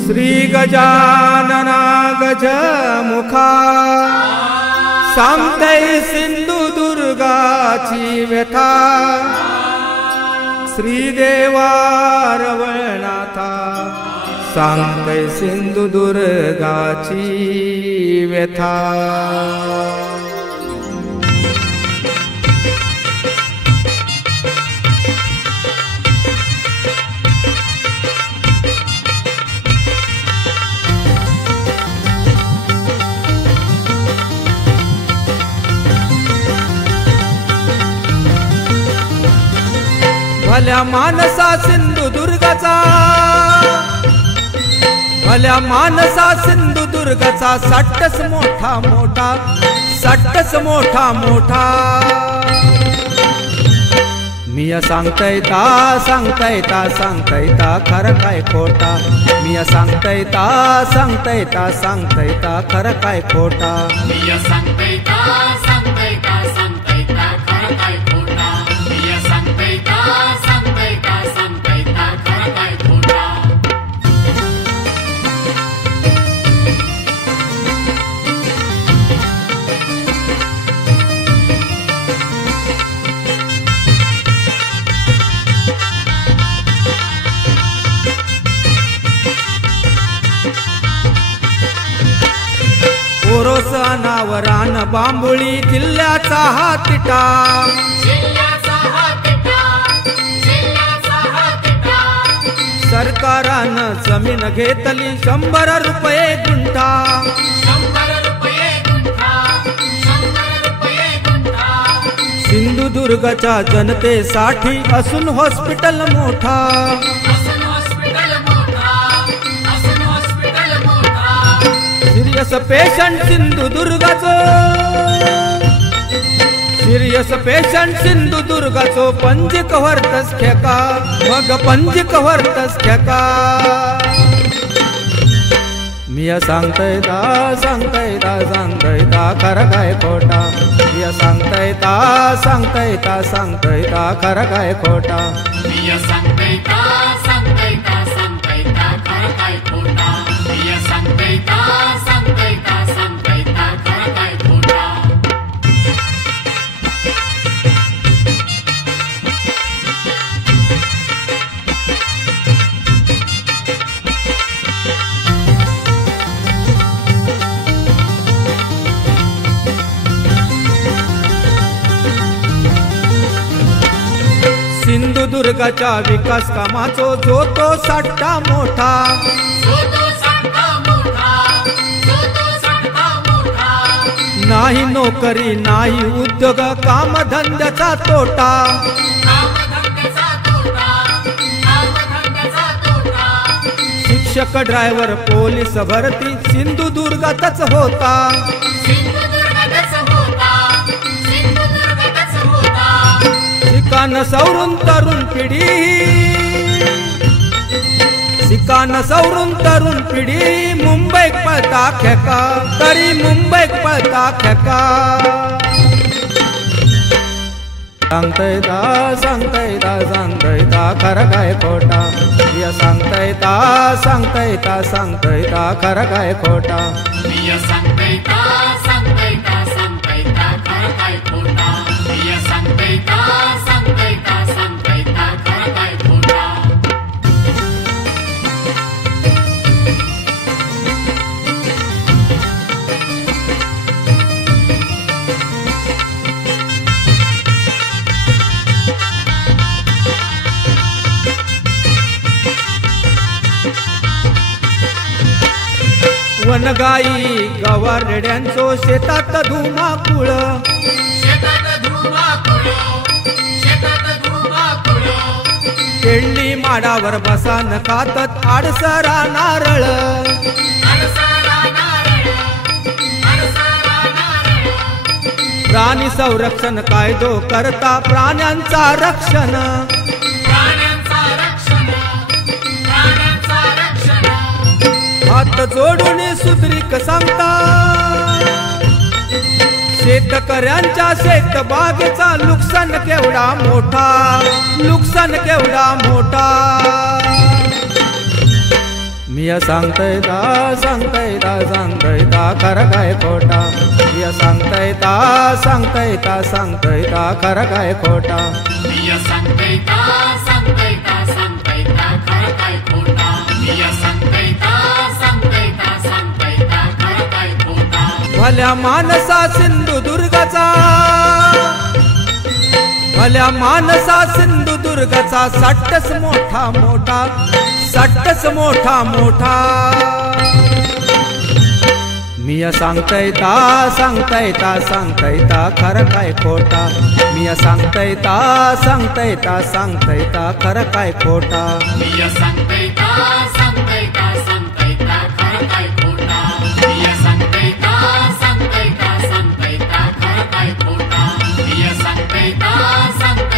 श्री गजानना गजमुखा सांगतै सिंधुदुर्गाची व्यथा श्रीदेवा रवळनाथा सांगतै सिंधुदुर्गाची व्यथा। भल्या मानसा सिंधुदुर्गाचा भल्या मानसा सिंधुदुर्गाचा सट्टस मोठा मोठा सट्टस मोठा मोठा। मिया सांगतैता सांगतैता सांगतैता खरं काय खोटा मिया सांगतैता सांगतैता सांगतैता खरं काय खोटा मिया सांगतैता सांगतैता सांगतैता खरं काय खोटा मिया सांगतैता सांगतैता सांगतैता खरं काय खोटा। ओरोस अनावरान बांबुळी जिल्ह्याचा हा तिटा सरकारानं जमीन घेतली 100 रुपये गुंठा सिंधुदुर्गच्या जनतेसाठी असून हॉस्पिटल मोठा सिरियस पेशंट सिंधुदुर्गाचो सिरियस पेशंट सिंधुदुर्गाचो पंजिक व्हरतस खेका मग पंजिक व्हरतस खेका। मिया सांगतैता सांगतैता सांगतैता खरं काय खोटा मिया सांगतैता सांगतैता सांगतैता खरं काय खोटा मिया सांगतैता सांगतैता सांगतैता खरं काय खोटा मिया सांगतैता सांगतैता सांगतैता खरं काय खोटा। सिंधुदुर्गाच्या विकास कामाचो जो तो सट्टा मोठा नाही नोकरी नाही उद्योग कामधंद्याचा तोटा शिक्षक ड्रायव्हर पोलीस भरती सिंधुदुर्गातच होता शिकान सवरून तरुण पिढी शिकान सवरून तरुण पिढी मुंबईत पळता खेका तरी मुंबईत पळता खेका। सांगतैता सांगतैता सांगतैता खरं काय खोटा मिया सांगतैता सांगतैता सांगतैता खरं काय खोटा मिया सांगतैता सांगतैता सांगतैता खरं काय खोटा मिया सांगतैता सांगतैता सांगतैता खरं काय खोटा। वनगाई गवारड्यांचो शेतात धुमाकूळ केळणी माडावर बसान खातत आडसरा नारळ प्राणी संरक्षण कायदो करता प्राण्यांचा रक्षण हात जोडून सुधरीक सांगता शेतकऱ्यांच्या शेतबागेचा नुकसान केवढा मोठा, नुकसान केवढा मोठा. मी सांगतय ता सांगतय ता सांगतय ता खरं काय खोटा. मी सांगतय ता सांगतय ता सांगतय ता खरं काय खोटा. मी सांगतय ता सांगतय ता सांगतय ता खरं काय खोटा. मी सांगतय ता सांगतय ता सांगतय ता खरं काय खोटा. भल्या मानसा सिंधुदुर्गचा, भल्या मानसा सिंधुदुर्गचा सट्टच मोठा मोठा, सट्टच मोठा मोठा. मी सांगतय ता सांगतय ता सांगतय ता खरं काय खोटा. मी सांगतय ता सांगतय ता सांगतय ता खरं काय खोटा. मी सांगतय ता सांगतय ता सांगतय ता खरं काय खोटा. मी सांगतय ता सांगतय ता सांगतय ता खरं काय खोटा. मी सांगतय ता सांगतय